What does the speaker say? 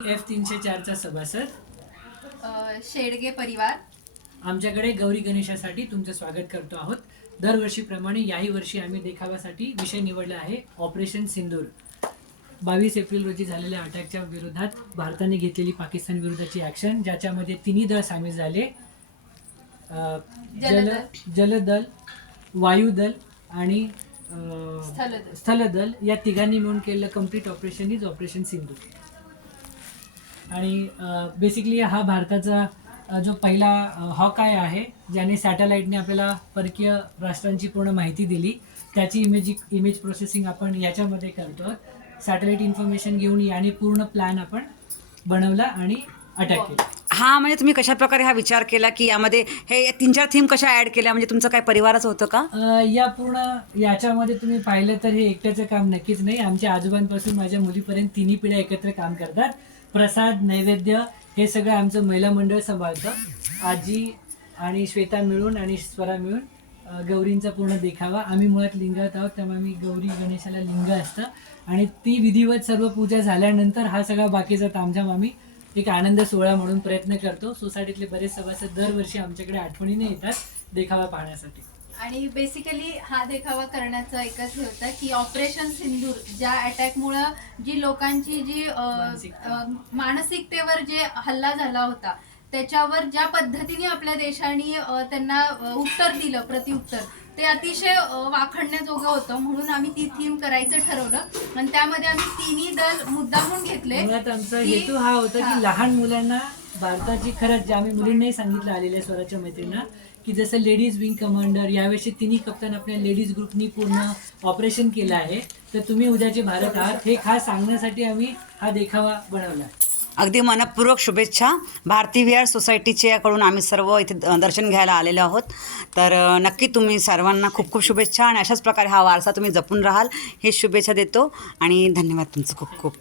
F304चा सभासद शेडगे परिवार आमच्याकडे गौरी गणेशासाठी तुमचं स्वागत करतो आहोत. दरवर्षीप्रमाणे याही वर्षी आम्ही देखाव्यासाठी विषय निवडला आहे ऑपरेशन सिंदूर. 22 एप्रिल रोजी झालेल्या अटॅकच्या विरोधात भारताने घेतलेली पाकिस्तान विरुद्धची ॲक्शन, ज्याच्यामध्ये तिन्ही दल सामील झाले. जलदल, वायुदल आणि स्थलदल या तिघांनी मिळून केलेलं कम्प्लीट ऑपरेशन इज ऑपरेशन सिंदूर. आणि बेसिकली हा भारताचा जो पहिला हॉकाय आहे, ज्याने सॅटेलाईटने आपल्याला परकीय राष्ट्रांची पूर्ण माहिती दिली. त्याची इमेज प्रोसेसिंग आपण याच्यामध्ये करतो. सॅटेलाईट इन्फॉर्मेशन घेऊन याने पूर्ण प्लॅन आपण बनवला आणि अटॅक केला. हा, म्हणजे तुम्ही कशा प्रकारे हा विचार केला की यामध्ये हे 3-4 थीम कशा ॲड केल्या? म्हणजे तुमचं काय परिवाराचं होतं का? या पूर्ण याच्यामध्ये तुम्ही पाहिलं तर हे एकट्याचं काम नक्कीच नाही. आमच्या आजोबांपासून माझ्या मुलीपर्यंत तिन्ही पिढ्या एकत्र काम करतात. प्रसाद, नैवेद्य हे सगळं आमचं महिला मंडळ सांभाळतं. आजी आणि श्वेता मिळून आणि स्वरा मिळून गौरींचा पूर्ण देखावा. आम्ही मुळात लिंगायत आहोत, त्यामुळे आम्ही गौरी गणेशाला लिंग असतं आणि ती विधिवत सर्व पूजा झाल्यानंतर हा सगळा बाकीचा तामझाम आम्ही एक आनंद सोहळा म्हणून प्रयत्न करतो. सोसायटीतले बरेच सभासद दरवर्षी आमच्याकडे आठवणीने येतात देखावा पाहण्यासाठी. आणि बेसिकली हा देखावा करण्याचं एकच हे होतं की ऑपरेशन सिंदूर, ज्या अटॅकमुळं जी लोकांची जी मानसिकतेवर जे हल्ला झाला होता, त्याच्यावर ज्या पद्धतीने आपल्या देशाने त्यांना उत्तर दिलं, प्रत्युत्तर, ते अतिशय वाखणण्याजोगं होतं. म्हणून आम्ही ती थीम करायचं ठरवलं आणि त्यामध्ये आम्ही तिन्ही दल मुद्दामून घेतले. मुळात आमचा हेतू हा होता की लहान मुलांना भारताची खरंच, जे आम्ही मुलींनाही सांगितलं आलेल्या स्वराच्या मैत्रिणींना, की जसं लेडीज विंग कमांडर यावेळी तिन्ही कप्तान आपल्या लेडीज ग्रुपनी पूर्ण ऑपरेशन केलं आहे, तर तुम्ही उद्याचे भारत आहात हे खास सांगण्यासाठी आम्ही हा देखावा बनवला. अगदी मनपूर्वक शुभेच्छा. भारती विहार सोसायटीच्याकडून आम्ही सर्व इथे दर्शन घ्यायला आलेलो आहोत. तर नक्की तुम्ही सर्वांना खूप खूप शुभेच्छा आणि अशाच प्रकारे हा वारसा तुम्ही जपून राहाल हे शुभेच्छा देतो आणि धन्यवाद तुमचं खूप खूप.